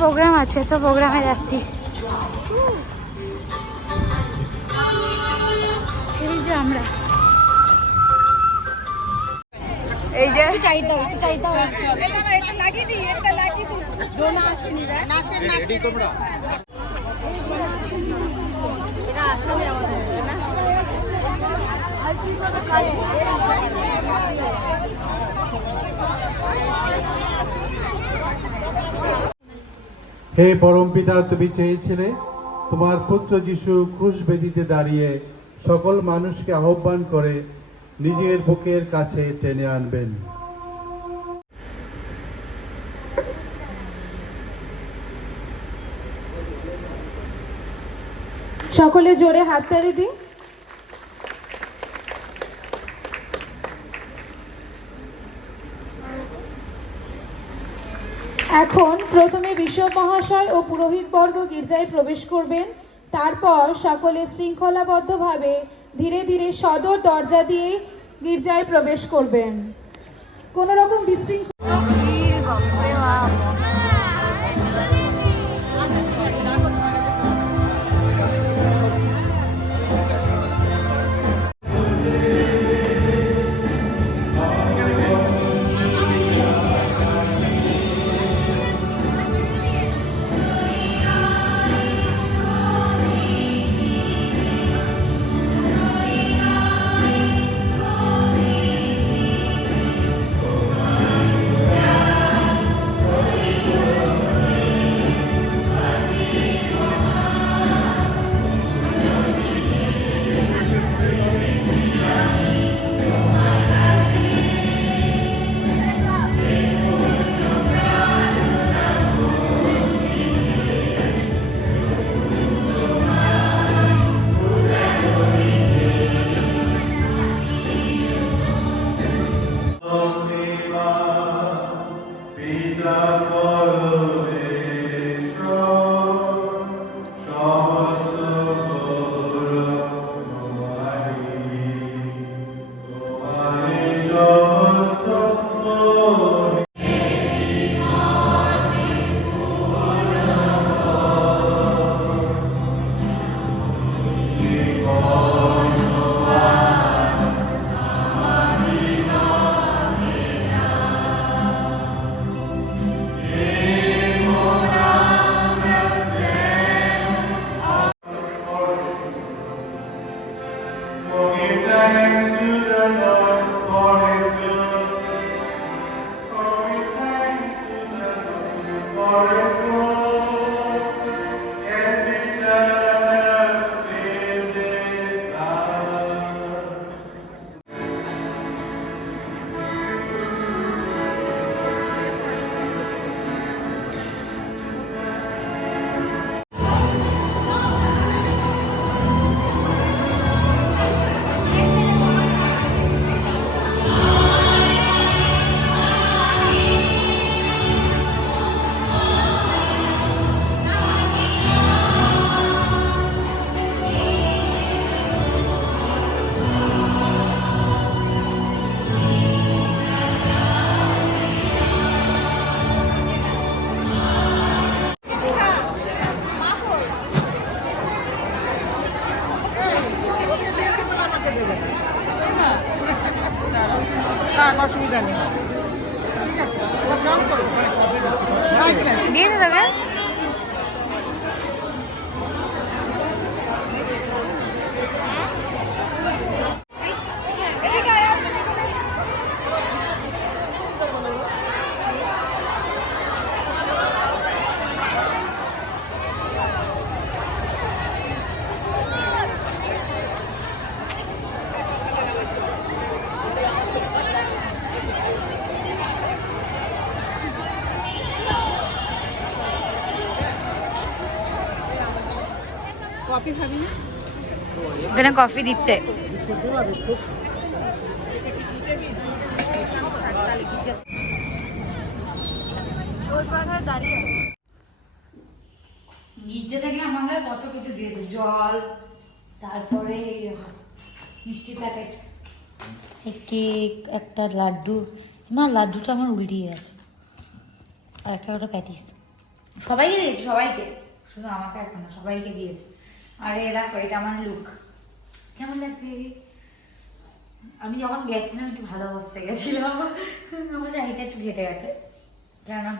Programme আছে তো প্রোগ্রামে যাচ্ছি। এই যে আমরা এই যে হে পরমপিতা, তুমি চেয়েছিলে তোমার পুত্র যিশু ক্রুশ বেদিতে দাঁড়িয়ে সকল মানুষকে আহ্বান করে নিজের বুকের কাছে টেনে আনবেন। সকলে জোরে হাততালি দিন। এখন প্রথমে বিশপ মহাশয় ও পুরোহিতবর্গ গির্জায় প্রবেশ করবেন। তারপর সকলে শৃঙ্খলাবদ্ধভাবে ধীরে ধীরে সদর দরজা দিয়ে গির্জায় প্রবেশ করবেন। কোনো রকম বিশৃঙ্খলা অসুবিধা নেই, ঠিক আছে দিয়ে দে তোকে। কফি খাবি না? এখানে কফি দিচ্ছে। গির্জা থেকে আমাদের কত কিছু দিয়েছে, জল, তারপরে মিষ্টি প্যাকেট, কেক, একটা লাড্ডু। মা লাড্ডুটা আমার উল্টিয়ে গেছে। আর একটা ওটা প্যাটিস। সবাইকে দিয়েছি, সবাইকে, শুধু আমাকে এখন না, সবাইকে দিয়েছি। আর এ দেখো এটা আমার লুক, কেমন লাগছে? আমি যখন গেছিলাম একটু ভালো অবস্থায় গেছিলাম, আমার শাড়িটা একটু ঘেটে গেছে, কেননা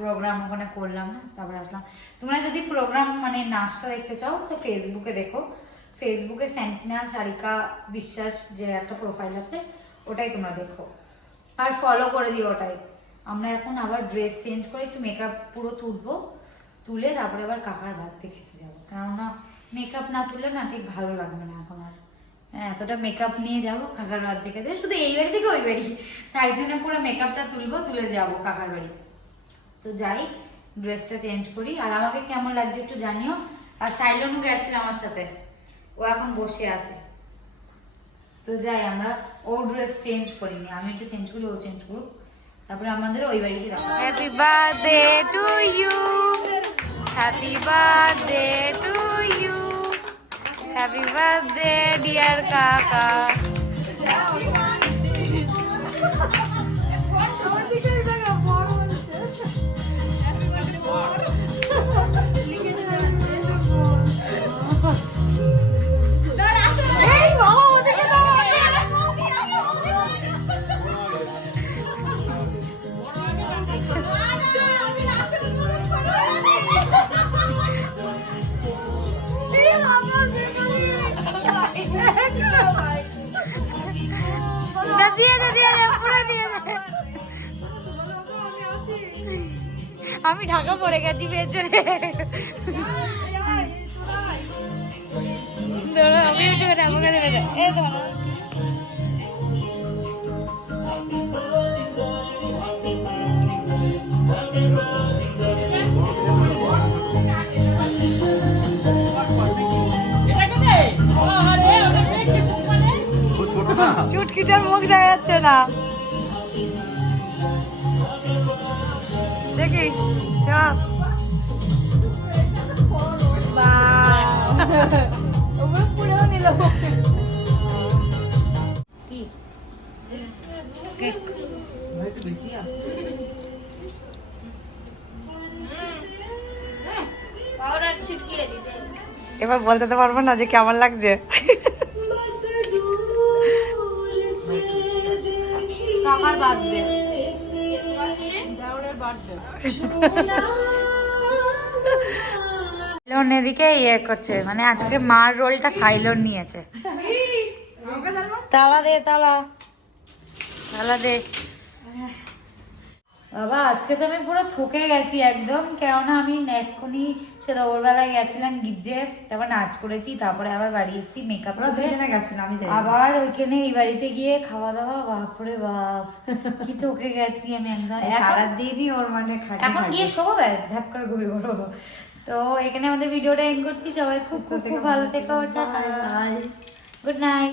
প্রোগ্রাম ওখানে করলাম না, তারপরে আসলাম। তোমরা যদি প্রোগ্রাম মানে নাচটা দেখতে চাও তো ফেসবুকে দেখো, ফেসবুকে স্যান্সিনা সারিকা বিশ্বাস যে একটা প্রোফাইল আছে, ওটাই তোমরা দেখো আর ফলো করে দিও ওটাই। আমরা এখন আবার ড্রেস চেঞ্জ করে একটু মেকআপ পুরো তুলবো, তুলে তারপরে আবার কাকার ভাত দিয়ে খেতে যাবো, কেননা মেকআপ না তুললে না ঠিক ভালো লাগবে না এখন আর। হ্যাঁ, এতটা মেকআপ নিয়ে যাবো কাকার বাড়ি থেকে, শুধু এই বাড়ি থেকে ওই বাড়ি, তাই জন্য পুরো মেকআপটা তুলবো, তুলে যাবো কাকার বাড়ি। তো যাই, ড্রেসটা চেঞ্জ করি। আর আমাকে কেমন লাগছে একটু জানিও। আর সাইলনও গেছিল আমার সাথে, ও এখন বসে আছে। তো যাই, আমরা ওর ড্রেস চেঞ্জ করিনি, আমি একটু চেঞ্জ করি, ও চেঞ্জ করুক, তারপরে আমাদের ওই বাড়িতে যাবো। Happy birthday to you, happy birthday to you, happy birthday dear কাকা। আমি ঢাকা পড়ে গেছি পেছনে, আমি একটু আমাকে দেবে। চুটকিটার মুখ দেখা যাচ্ছে না, দেখি পুরো নিল কি কেক। এবার বলতে তো পারবো না যে কেমন লাগছে। কাকার বার্থডে, সাইলন এদিকে ইয়ে করছে, মানে আজকে মার রোলটা সাইলন নিয়েছে। তালা দে, তালা তালা দে। বাবা আজকে তো আমি পুরো থকে গেছি একদম, কেননা আমি এক্ষুনি সে দৌড়বেলায় গেছিলাম গির্জে, তারপর নাচ করেছি, তারপরে আবার বাড়ি এসছি মেকআপ আবার ওইখানে এই বাড়িতে গিয়ে খাওয়া দাওয়া, বাপরে বাপ কি থকে গেছি আমি একদম। সারাদিনই ওর মানে এখন গিয়ে শোবো, ব্যাস ধ্যাপ করে ঘুমিয়ে পড়বো। তো এখানে আমাদের ভিডিওটা এন্ড করছি, সবাই খুব খুব খুব ভালো থেকো, গুড নাইট।